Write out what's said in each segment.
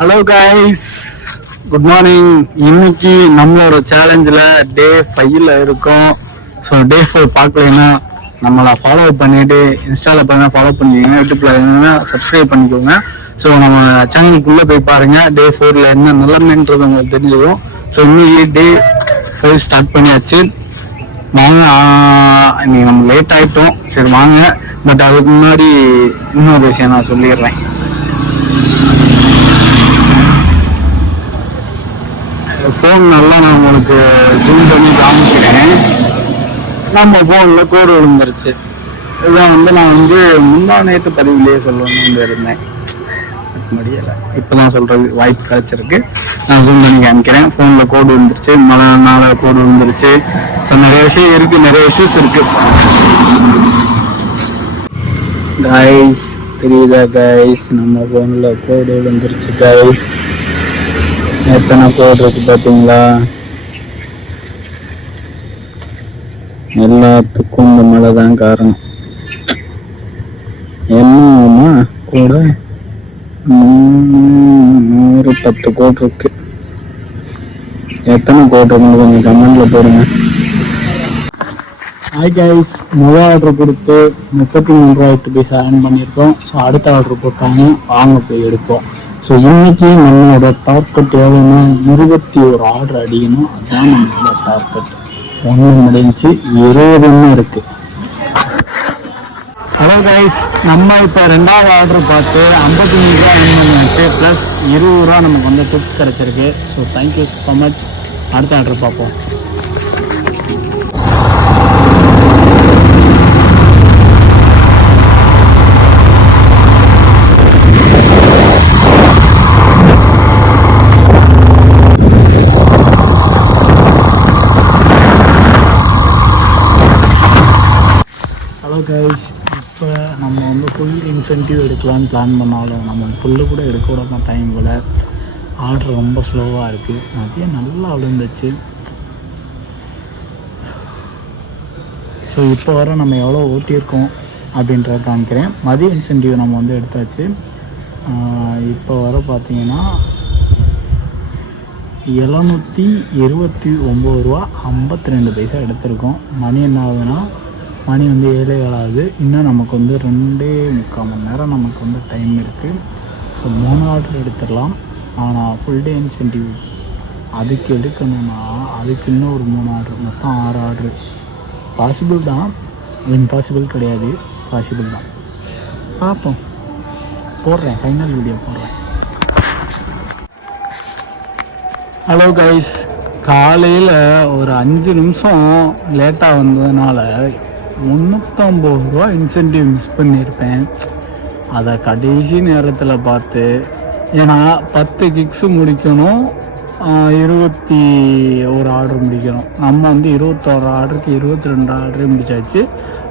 Hello guys, good morning. இன்னைக்கு நம்மளோட சேலஞ்சில் டே 5ல் இருக்கோம். ஸோ டே 4 பார்க்கலைன்னா நம்மளை ஃபாலோ பண்ணிவிட்டு இன்ஸ்டாவில் பார்த்தா ஃபாலோ பண்ணிக்கோங்க, யூடியூப்பில் என்னன்னா சப்ஸ்கிரைப் பண்ணிக்கோங்க. ஸோ நம்ம சேனலுக்குள்ளே போய் பாருங்கள், டே 4ல் என்ன நிலைமைன்றது உங்களுக்கு தெரிஞ்சிடும். ஸோ இன்னைக்கு டே 5 ஸ்டார்ட் பண்ணியாச்சு. வாங்க, இன்னைக்கு நம்ம லேட் ஆகிட்டோம், சரி வாங்க. பட் அதுக்கு முன்னாடி இன்னொரு விஷயம் நான் சொல்லிடுறேன். ஃபோன் நல்லா நான் உங்களுக்கு ஜூம் பண்ணி காமிக்கிறேன். நம்ம ஃபோனில் கோடு விழுந்துருச்சு. இதான் நான் முந்தா நேற்று பதிவுலேயே சொல்லணும்னு இருந்தேன், முடியலை. இப்போ தான் சொல்கிறது வாய்ப்பு கிடச்சிருக்கு. நான் ஜூம் பண்ணி காமிக்கிறேன். ஃபோனில் கோடு விழுந்துருச்சு, மழை நாள கோடு விழுந்துருச்சு. ஸோ நிறைய விஷயம் இருக்குது, நிறைய இஷ்யூஸ் இருக்குது. கைஸ் தெரியுதா கைஸ், நம்ம ஃபோனில் கோடு விழுந்துருச்சு கைஸ். எத்தனை கோடு இருக்கு பார்த்தீங்களா? எல்லாத்துக்கும் இந்த மழை தான் காரணம். என்னமா கூட ஒரு 10 கோடு இருக்கு. எத்தனை கோடு இருக்குன்னு கொஞ்சம் கமெண்ட்ல போடுங்க. ஹாய் கைஸ், முதல் ஆர்டர் கொடுத்து 33 ரூபாய்க்கு போய் ஆன் பண்ணியிருக்கோம். ஸோ அடுத்த ஆர்டர் போட்டாங்க, வாங்க போய் எடுப்போம். ஸோ இன்னைக்கு நம்மளோட டார்கெட் எவ்வளோன்னா 21 ஆர்டர் அடிக்கணும். அதுதான் நம்மளோட டார்கெட். 1 முடிஞ்சு 20 இருக்கு. ஹலோ கைஸ், நம்ம இப்போ 2வது ஆர்டர் பார்த்து 55 ரூபா ஏர்ன் பண்ணியாச்சு. ப்ளஸ் 20 ரூபா நமக்கு டிப்ஸ் கிடச்சிருக்கு. So thank you so much. அடுத்த ஆர்டர் பார்ப்போம். கைஸ், இப்போ நம்ம ஃபுல் இன்சென்டிவ் எடுக்கலான்னு பிளான் பண்ணாலும் நம்ம ஃபுல்லு கூட எடுக்க விடாம டைம் போல் ஆர்டர் ரொம்ப ஸ்லோவாக இருக்குது. மதியம் நல்லா விழுந்துச்சு. ஸோ இப்போ வர நம்ம எவ்வளோ ஓட்டியிருக்கோம் அப்படின்றத காமிக்கிறேன். மதிய இன்சென்டிவ் நம்ம எடுத்தாச்சு. இப்போ வர பார்த்தீங்கன்னா 729 ரூபா 52 பைசா எடுத்திருக்கோம். மணி என்ன ஆகுதுன்னா, மணி 7:15 ஆகுது. இன்னும் நமக்கு 2.25 மணி நேரம் நமக்கு டைம் இருக்குது. ஸோ 3 ஆர்டர் எடுத்துடலாம். ஆனால் ஃபுல் டே இன்சென்டிவ் அதுக்கு எடுக்கணும்னா அதுக்கு இன்னும் ஒரு 3 ஆர்டர், மொத்தம் 6 ஆர்டரு. பாசிபிள் தான், இம்பாசிபிள் கிடையாது, பாசிபிள் தான். பார்ப்போம், போடுறேன், ஃபைனல் வீடியோ போடுறேன். ஹலோ கைஸ், காலையில் ஒரு 5 நிமிஷம் லேட்டாக வந்ததுனால 350 ரூபா இன்சென்டிவ் மிஸ் பண்ணியிருப்பேன். அதை கடைசி நேரத்தில் பார்த்து, ஏன்னா 10 கிக்ஸு முடிக்கணும், 21 ஆர்டர் முடிக்கணும். நம்ம 21 ஆர்டருக்கு 22 ஆர்டரே முடிச்சாச்சு.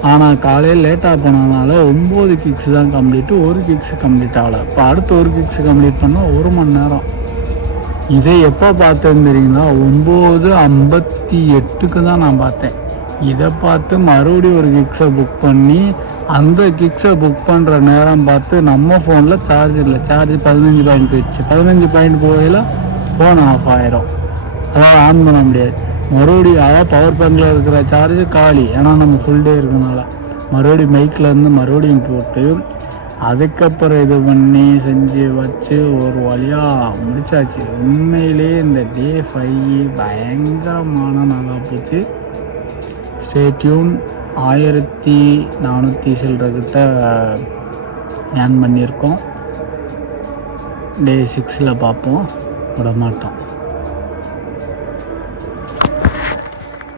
ஆனால் காலையில் லேட்டாக போனதுனால 9 கிக்ஸ் தான் கம்ப்ளீட்டு, 1 கிக்ஸு கம்ப்ளீட் ஆகலை. இப்போ அடுத்து 1 கிக்ஸு கம்ப்ளீட் பண்ணால் 1 மணி நேரம். இதை எப்போ பார்த்தேன்னு தெரியுங்களா? 9:58க்கு தான் நான் பார்த்தேன். இதை பார்த்து மறுபடியும் ஒரு கிக்ஸை புக் பண்ணி, அந்த கிக்ஸை புக் பண்ணுற நேரம் பார்த்து நம்ம ஃபோனில் சார்ஜ் இல்லை, சார்ஜ் 15 பாயிண்ட் போயிடுச்சு. 15 பாயிண்ட் போகையில் ஃபோன் ஆஃப் ஆயிரும், அதாவது ஆன் பண்ண முடியாது. மறுபடியும் அதாவது பவர் பேங்கில் இருக்கிற சார்ஜ் காலி, ஏன்னா நம்ம ஃபுல் டே இருக்கனால. மறுபடியும் மைக்கில் மறுபடியும் போட்டு அதுக்கப்புறம் இது பண்ணி செஞ்சு வச்சு ஒரு வழியாக முடிச்சாச்சு. உண்மையிலே இந்த டே 5 பயங்கரமான நாளாக போச்சு. ஸ்டேட்யூன் 1400 சில்லறக்கிட்ட ஏர்ன் பண்ணியிருக்கோம். டே 6ல் பார்ப்போம், விட மாட்டோம்.